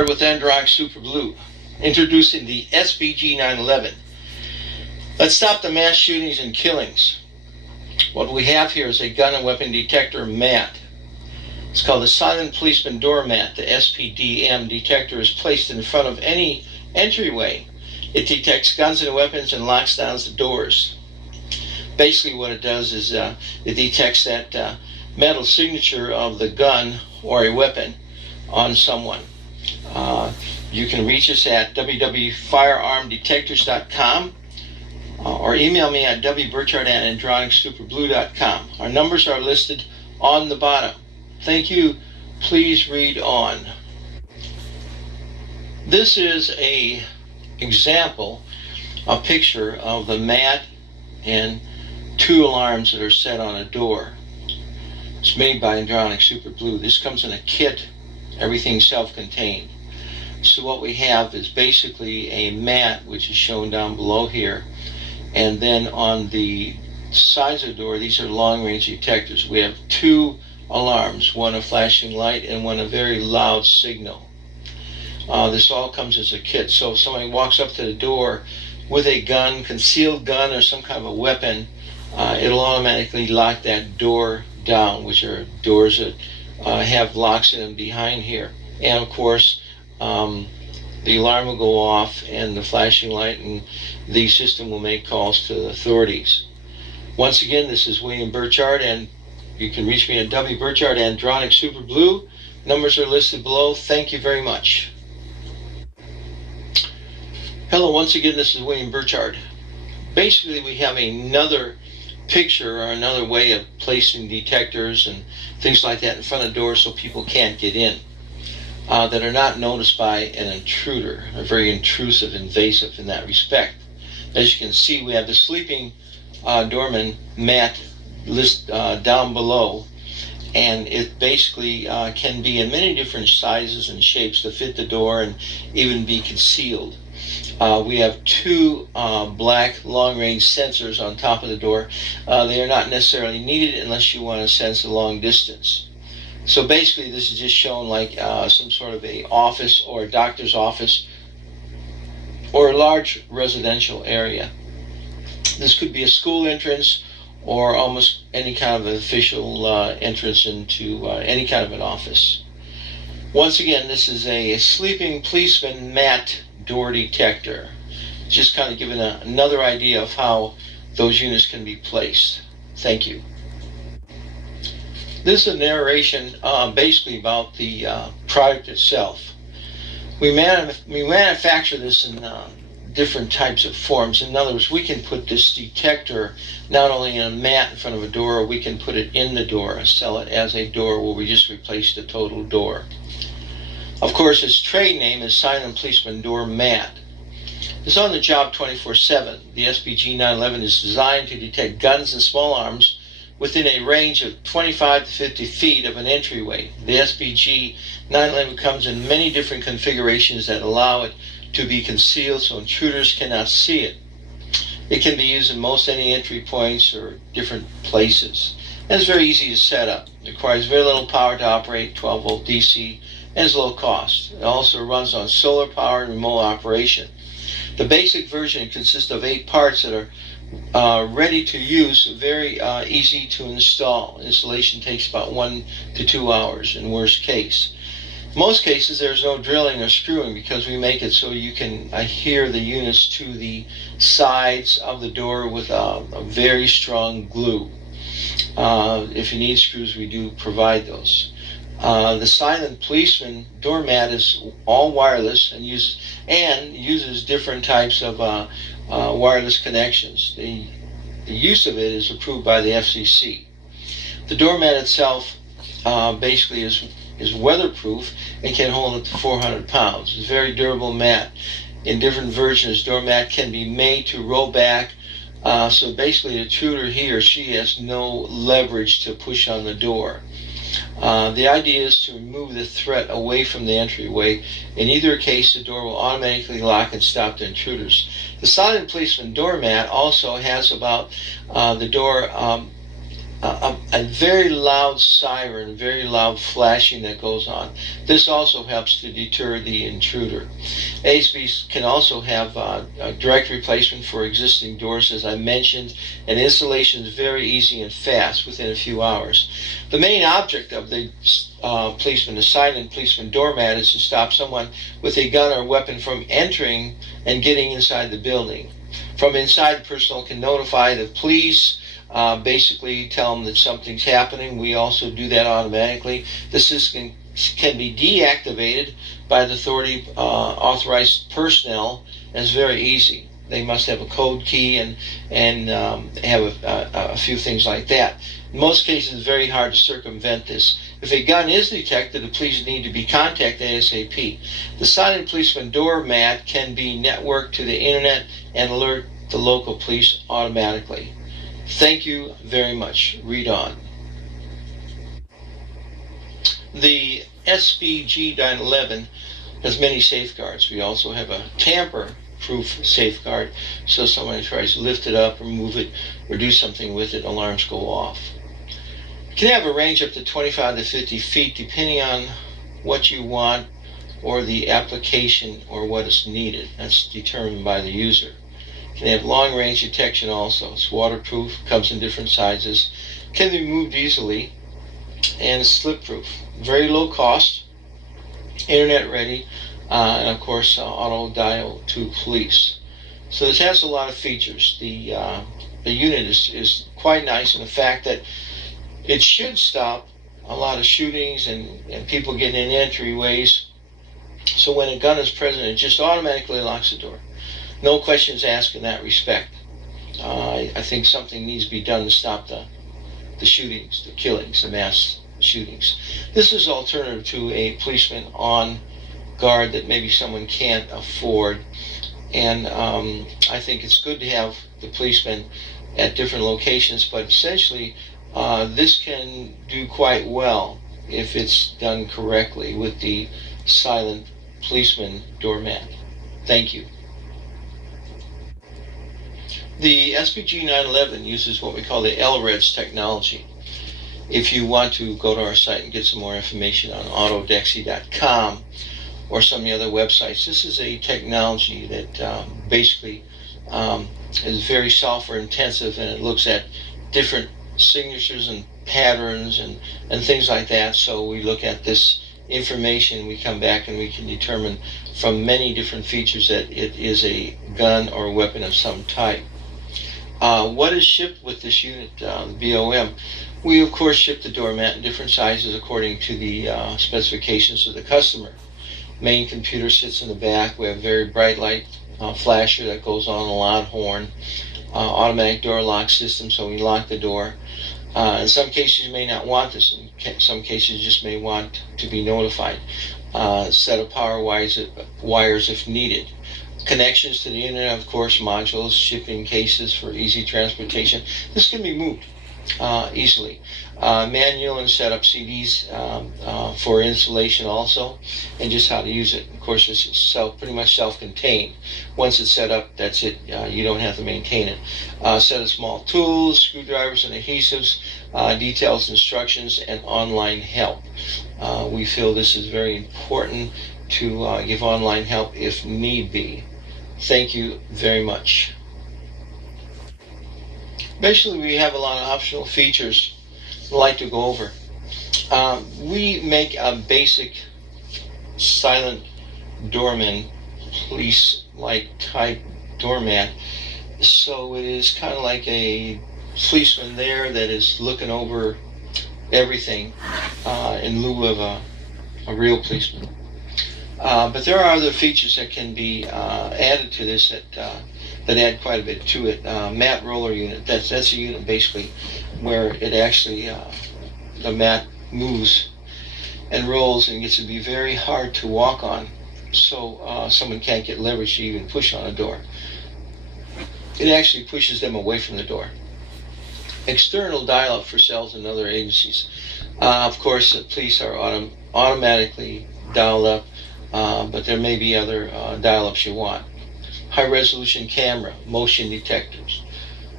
Burchard with Androx Super Blue, introducing the SBG 911. Let's stop the mass shootings and killings. What we have here is a gun and weapon detector mat. It's called the Silent Policeman Door Mat. The SPDM detector is placed in front of any entryway. It detects guns and weapons and locks down the doors. Basically what it does is it detects that metal signature of the gun or a weapon on someone. You can reach us at www.firearmdetectors.com or email me at wburchard@andronicsuperblue.com. Our numbers are listed on the bottom. Thank you. Please read on. This is a example, a picture of the mat and 2 alarms that are set on a door. It's made by Andronic Super Blue. This comes in a kit, everything self-contained. So what we have is basically a mat, which is shown down below here, and then on the sides of the door, these are long-range detectors. We have 2 alarms, one a flashing light and one a very loud signal. This all comes as a kit. So if somebody walks up to the door with a gun, concealed gun, or some kind of a weapon, it'll automatically lock that door down, which are doors that have locks in them behind here. And of course, the alarm will go off and the flashing light, and the system will make calls to the authorities. Once again, this is William Burchard, and you can reach me at wburchard Andronic Super Blue. Numbers are listed below. Thank you very much. Hello, once again, this is William Burchard. Basically, we have another picture or another way of placing detectors and things like that in front of doors so people can't get in, that are not noticed by an intruder. They're very intrusive, invasive in that respect. As you can see, we have the sleeping doorman mat list down below, and it basically can be in many different sizes and shapes to fit the door and even be concealed. We have 2 black long-range sensors on top of the door. They are not necessarily needed unless you want to sense a long distance. So basically this is just shown like some sort of a office or a doctor's office or a large residential area. This could be a school entrance or almost any kind of official entrance into any kind of an office. Once again, this is a sleeping policeman mat door detector. Just kind of giving another idea of how those units can be placed. Thank you. This is a narration basically about the product itself. We manufacture this in different types of forms. In other words, we can put this detector not only in a mat in front of a door, or we can put it in the door and sell it as a door where we just replace the total door. Of course, its trade name is Silent Policeman Door Mat. It's on the job 24/7. The SBG 911 is designed to detect guns and small arms within a range of 25 to 50 feet of an entryway. The SBG 911 comes in many different configurations that allow it to be concealed so intruders cannot see it. It can be used in most any entry points or different places. And it's very easy to set up. It requires very little power to operate, 12 volt DC, and is low cost. It also runs on solar power and remote operation. The basic version consists of 8 parts that are ready to use, very easy to install. Installation takes about 1 to 2 hours in worst case. Most cases there's no drilling or screwing because we make it so you can adhere the units to the sides of the door with a very strong glue. If you need screws, we do provide those. The Silent Policeman doormat is all wireless and uses different types of wireless connections. The use of it is approved by the FCC. The doormat itself basically is weatherproof and can hold up to 400 pounds. It's a very durable mat. In different versions, doormat can be made to roll back, so basically the intruder, he or she, has no leverage to push on the door. The idea is to remove the threat away from the entryway. In either case, the door will automatically lock and stop the intruders. The Silent Policeman doormat also has about the door a very loud siren, very loud flashing that goes on. This also helps to deter the intruder. ASBs can also have a direct replacement for existing doors, as I mentioned, and installation is very easy and fast within a few hours. The main object of the policeman, the silent policeman doormat, is to stop someone with a gun or weapon from entering and getting inside the building. From inside, the personnel can notify the police, basically tell them that something's happening. We also do that automatically. The system can be deactivated by the authority authorized personnel. It's very easy. They must have a code key and have a few things like that. In most cases, it's very hard to circumvent this. If a gun is detected, the police need to be contacted ASAP. The silent policeman doormat can be networked to the internet and alert the local police automatically. Thank you very much. Read on. The SBG 911 has many safeguards. We also have a tamper-proof safeguard, so someone tries to lift it up or move it or do something with it, alarms go off. It can have a range up to 25 to 50 feet depending on what you want or the application or what is needed. That's determined by the user. It can have long-range detection also. It's waterproof, comes in different sizes, can be moved easily, and it's slip-proof. Very low cost, internet ready, and of course auto dial to police. So this has a lot of features. The unit is quite nice in the fact that it should stop a lot of shootings and people getting in entryways. So when a gun is present, it just automatically locks the door. No questions asked in that respect. I think something needs to be done to stop the shootings, the killings, the mass shootings. This is alternative to a policeman on guard that maybe someone can't afford. And I think it's good to have the policeman at different locations, but essentially this can do quite well if it's done correctly with the silent policeman doormat. Thank you. The SPG 911 uses what we call the LREDS technology. If you want to go to our site and get some more information on autodexy.com or some of the other websites, this is a technology that basically is very software intensive, and it looks at different signatures and patterns and things like that. So we look at this information, we come back and we can determine from many different features that it is a gun or weapon of some type. What is shipped with this unit, the BOM? We of course ship the doormat in different sizes according to the specifications of the customer. Main computer sits in the back. We have a very bright light flasher that goes on, a loud horn, automatic door lock system, so we lock the door. In some cases you may not want this. In some cases you just may want to be notified. Set of power wires if needed. Connections to the internet, of course, modules, shipping cases for easy transportation. This can be moved easily. Manual and setup CDs for installation also, and just how to use it. Of course, it's pretty much self-contained. Once it's set up, that's it. You don't have to maintain it. Set of small tools, screwdrivers and adhesives, details, instructions, and online help. We feel this is very important to give online help if need be. Thank you very much. Basically, we have a lot of optional features I'd like to go over. We make a basic silent doorman, police-like type doormat. So it is kind of like a policeman there that is looking over everything in lieu of a real policeman. But there are other features that can be added to this that add quite a bit to it. Mat roller unit. That's a unit basically where it actually the mat moves and rolls and gets to be very hard to walk on, so someone can't get leverage to even push on a door. It actually pushes them away from the door. External dial-up for cells and other agencies. Of course, the police are automatically dialed up, but there may be other dial-ups you want. High-resolution camera, motion detectors,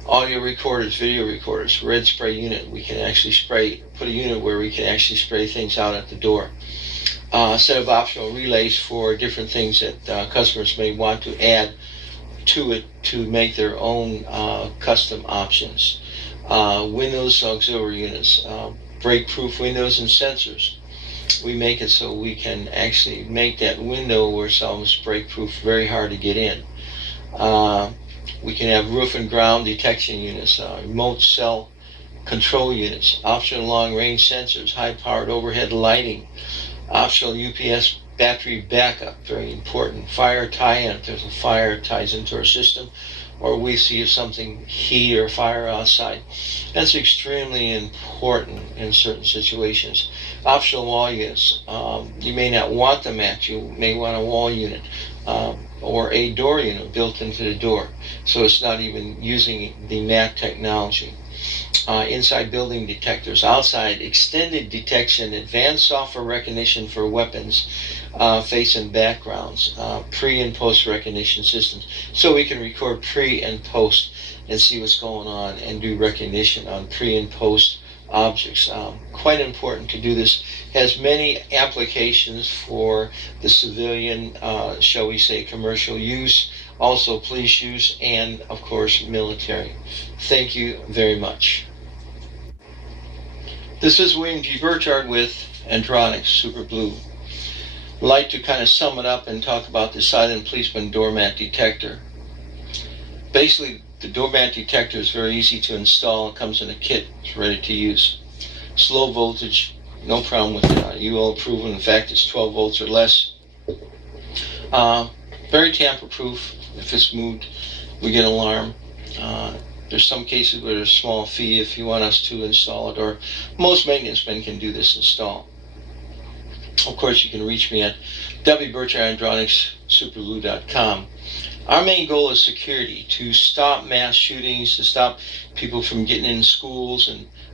audio recorders, video recorders, red spray unit. We can actually put a unit where we can actually spray things out at the door. A set of optional relays for different things that customers may want to add to it to make their own custom options. Windows auxiliary units, break-proof windows and sensors. We make it so we can actually make that window where someone's break-proof very hard to get in. We can have roof and ground detection units, remote cell control units, optional long-range sensors, high-powered overhead lighting, optional UPS battery backup, very important. Fire tie-in, if there's a fire, it ties into our system, or we see if something heat or fire outside. That's extremely important in certain situations. Optional wall units. You may not want the mat, you may want a wall unit or a door unit built into the door, so it's not even using the mat technology. Inside building detectors, outside extended detection, advanced software recognition for weapons, face and backgrounds, pre and post recognition systems, so we can record pre and post and see what's going on and do recognition on pre and post objects. Quite important to do this. Has many applications for the civilian, shall we say, commercial use, also police use, and of course military. Thank you very much. This is William G. Burchard with Andronics Super Blue. I'd like to kind of sum it up and talk about the silent policeman doormat detector. Basically, the doormat detector is very easy to install. It comes in a kit. It's ready to use. It's low voltage, no problem with it. UL proven. In fact, it's 12 volts or less. Very tamper-proof. If it's moved, we get an alarm. There's some cases where there's a small fee if you want us to install it, or most maintenance men can do this install. Of course, you can reach me at wburchardandronicssuperblue.com. Our main goal is security, to stop mass shootings, to stop people from getting in schools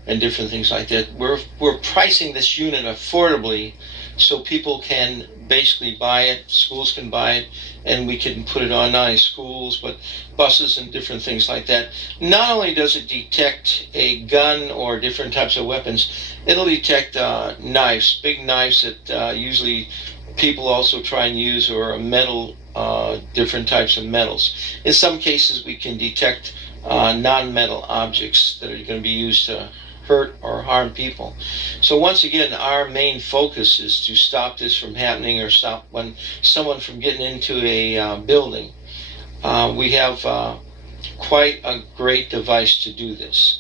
and different things like that. We're pricing this unit affordably so people can basically buy it, schools can buy it, and we can put it on not only schools but buses and different things like that. Not only does it detect a gun or different types of weapons, it'll detect knives, big knives that usually people also try and use, or metal, different types of metals. In some cases we can detect non-metal objects that are going to be used to hurt or harm people. So once again, our main focus is to stop this from happening, or stop someone from getting into a building. We have quite a great device to do this.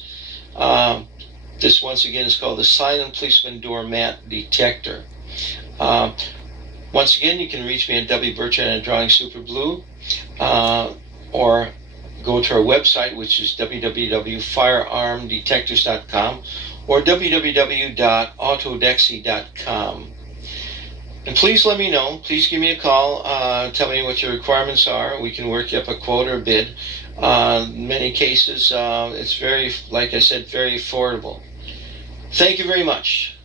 This once again is called the Silent Policeman Doormat Detector. Once again, you can reach me at wburchardandronicssuperblue, or go to our website, which is www.firearmdetectors.com or www.autodexy.com. And please let me know. Please give me a call. Tell me what your requirements are. We can work you up a quote or a bid. In many cases, it's very, like I said, very affordable. Thank you very much.